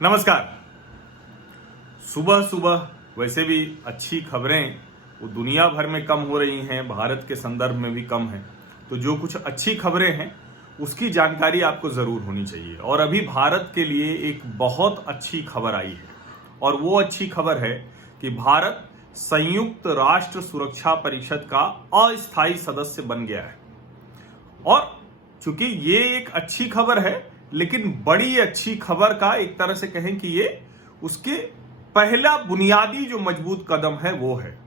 नमस्कार। सुबह सुबह वैसे भी अच्छी खबरें वो दुनिया भर में कम हो रही हैं, भारत के संदर्भ में भी कम है। तो जो कुछ अच्छी खबरें हैं उसकी जानकारी आपको जरूर होनी चाहिए। और अभी भारत के लिए एक बहुत अच्छी खबर आई है और वो अच्छी खबर है कि भारत संयुक्त राष्ट्र सुरक्षा परिषद का अस्थायी सदस्य बन गया है। और चूंकि ये एक अच्छी खबर है, लेकिन बड़ी अच्छी खबर का एक तरह से कहें कि ये उसके पहला बुनियादी जो मजबूत कदम है वो है।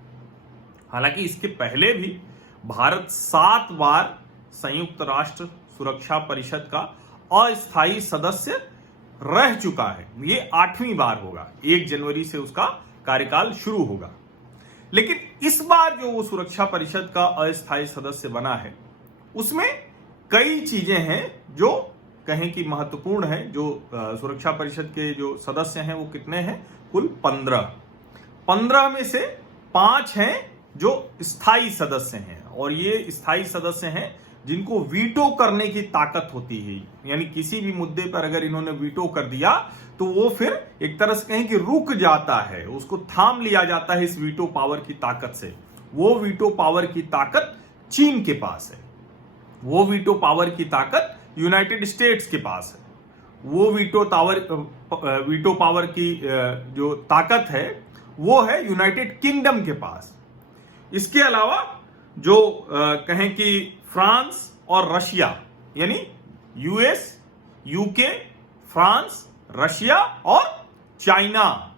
हालांकि इसके पहले भी भारत 7 बार संयुक्त राष्ट्र सुरक्षा परिषद का अस्थायी सदस्य रह चुका है। ये 8वीं बार होगा, 1 जनवरी से उसका कार्यकाल शुरू होगा। लेकिन इस बार जो वो सुरक्षा परिषद का अस्थायी सदस्य बना है उसमें कई चीजें हैं जो कहें कि महत्वपूर्ण है। जो सुरक्षा परिषद के जो सदस्य हैं वो कितने हैं? कुल 15 में से 5 हैं जो स्थायी सदस्य हैं। और ये स्थायी सदस्य हैं जिनको वीटो करने की ताकत होती है। यानी किसी भी मुद्दे पर अगर इन्होंने वीटो कर दिया तो वो फिर एक तरह से कहें कि रुक जाता है, उसको थाम लिया जाता है इस वीटो पावर की ताकत से। वो वीटो पावर की ताकत चीन के पास है, वो वीटो पावर की ताकत यूनाइटेड स्टेट्स के पास है, वो वीटो पावर की जो ताकत है वो है यूनाइटेड किंगडम के पास। इसके अलावा जो कहें कि फ्रांस और रशिया, यानी यूएस, यूके, फ्रांस, रशिया और चाइना।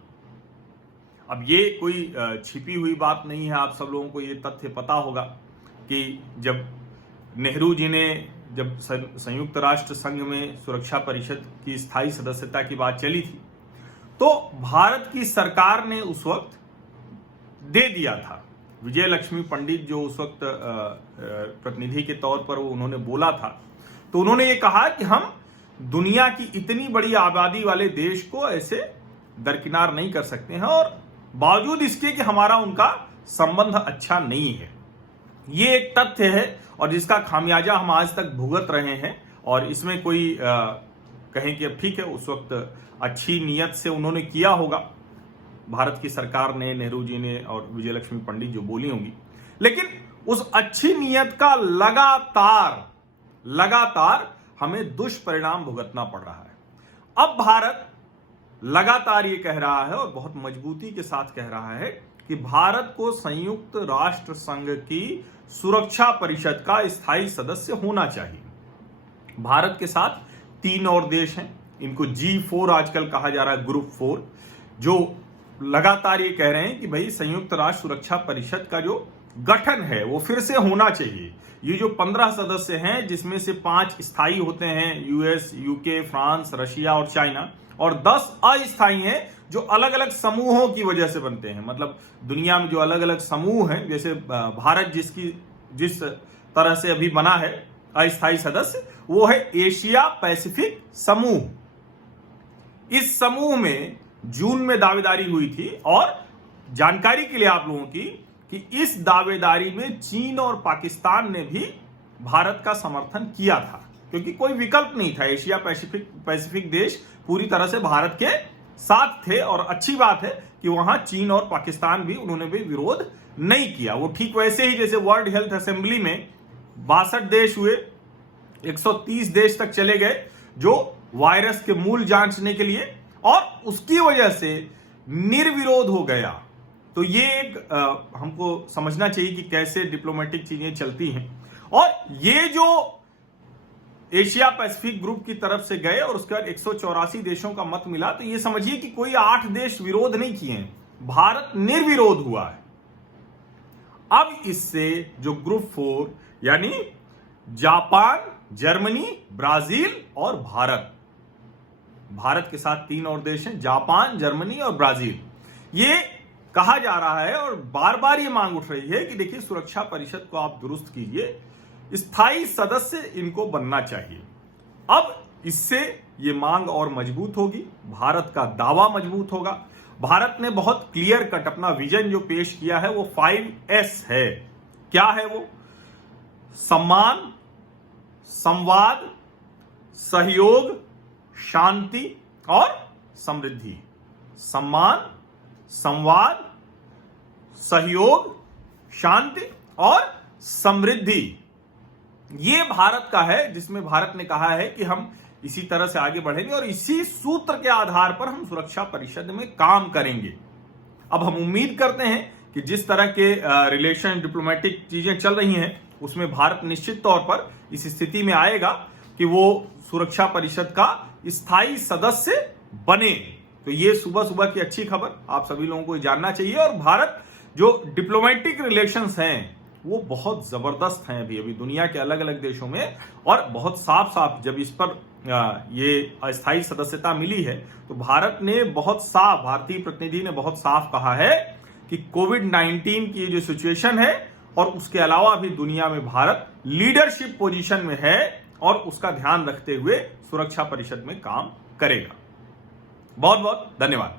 अब ये कोई छिपी हुई बात नहीं है, आप सब लोगों को ये तथ्य पता होगा कि जब नेहरू जी ने जब संयुक्त राष्ट्र संघ में सुरक्षा परिषद की स्थायी सदस्यता की बात चली थी तो भारत की सरकार ने उस वक्त दे दिया था। विजय लक्ष्मी पंडित जो उस वक्त प्रतिनिधि के तौर पर वो उन्होंने बोला था, तो उन्होंने ये कहा कि हम दुनिया की इतनी बड़ी आबादी वाले देश को ऐसे दरकिनार नहीं कर सकते हैं, और बावजूद इसके कि हमारा उनका संबंध अच्छा नहीं है। ये एक तथ्य है और जिसका खामियाजा हम आज तक भुगत रहे हैं। और इसमें कोई कहें कि अब ठीक है, उस वक्त अच्छी नीयत से उन्होंने किया होगा, भारत की सरकार ने, नेहरू जी ने और विजय लक्ष्मी पंडित जो बोली होंगी, लेकिन उस अच्छी नीयत का लगातार हमें दुष्परिणाम भुगतना पड़ रहा है। अब भारत लगातार ये कह रहा है और बहुत मजबूती के साथ कह रहा है कि भारत को संयुक्त राष्ट्र संघ की सुरक्षा परिषद का स्थायी सदस्य होना चाहिए। भारत के साथ 3 और देश हैं, इनको G4 आजकल कहा जा रहा है, ग्रुप 4, जो लगातार ये कह रहे हैं कि भाई संयुक्त राष्ट्र सुरक्षा परिषद का जो गठन है वो फिर से होना चाहिए। ये जो 15 सदस्य हैं जिसमें से 5 स्थायी होते हैं, यूएस, यूके, फ्रांस, रशिया और चाइना, और 10 अस्थायी हैं जो अलग अलग समूहों की वजह से बनते हैं। मतलब दुनिया में जो अलग अलग समूह हैं, जैसे भारत जिस तरह से अभी बना है अस्थायी सदस्य, वो है एशिया पैसिफिक समूह। इस समूह में जून में दावेदारी हुई थी, और जानकारी के लिए आप लोगों की कि इस दावेदारी में चीन और पाकिस्तान ने भी भारत का समर्थन किया था, क्योंकि कोई विकल्प नहीं था। एशिया पैसिफिक देश पूरी तरह से भारत के साथ थे, और अच्छी बात है कि वहां चीन और पाकिस्तान भी, उन्होंने भी विरोध नहीं किया। वो ठीक वैसे ही जैसे वर्ल्ड हेल्थ असेंबली में 62 देश हुए, 130 देश तक चले गए जो वायरस के मूल जांचने के लिए, और उसकी वजह से निर्विरोध हो गया। तो ये एक हमको समझना चाहिए कि कैसे डिप्लोमेटिक चीजें चलती हैं। और ये जो एशिया पैसिफिक ग्रुप की तरफ से गए और उसके बाद 184 देशों का मत मिला, तो ये समझिए कि कोई 8 देश विरोध नहीं किए हैं, भारत निर्विरोध हुआ है। अब इससे जो ग्रुप 4 यानी जापान, जर्मनी, ब्राजील और भारत के साथ 3 और देश हैं, जापान, जर्मनी और ब्राजील। ये कहा जा रहा है और बार बार ये मांग उठ रही है कि देखिए, सुरक्षा परिषद को आप दुरुस्त कीजिए, स्थायी सदस्य इनको बनना चाहिए। अब इससे ये मांग और मजबूत होगी, भारत का दावा मजबूत होगा। भारत ने बहुत क्लियर कट अपना विजन जो पेश किया है वो 5S है। क्या है वो? सम्मान, संवाद, सहयोग, शांति और समृद्धि। सम्मान, संवाद, सहयोग, शांति और समृद्धि, ये भारत का है, जिसमें भारत ने कहा है कि हम इसी तरह से आगे बढ़ेंगे और इसी सूत्र के आधार पर हम सुरक्षा परिषद में काम करेंगे। अब हम उम्मीद करते हैं कि जिस तरह के रिलेशन, डिप्लोमेटिक चीजें चल रही हैं, उसमें भारत निश्चित तौर पर इस स्थिति में आएगा कि वो सुरक्षा परिषद का स्थायी सदस्य बने। तो ये सुबह सुबह की अच्छी खबर आप सभी लोगों को जानना चाहिए। और भारत जो डिप्लोमेटिक रिलेशंस हैं वो बहुत जबरदस्त हैं अभी दुनिया के अलग अलग देशों में, और बहुत साफ साफ जब इस पर ये अस्थायी सदस्यता मिली है तो भारत ने बहुत साफ, भारतीय प्रतिनिधि ने बहुत साफ कहा है कि कोविड-19 की जो सिचुएशन है और उसके अलावा भी दुनिया में भारत लीडरशिप पोजीशन में है और उसका ध्यान रखते हुए सुरक्षा परिषद में काम करेगा। बहुत बहुत धन्यवाद।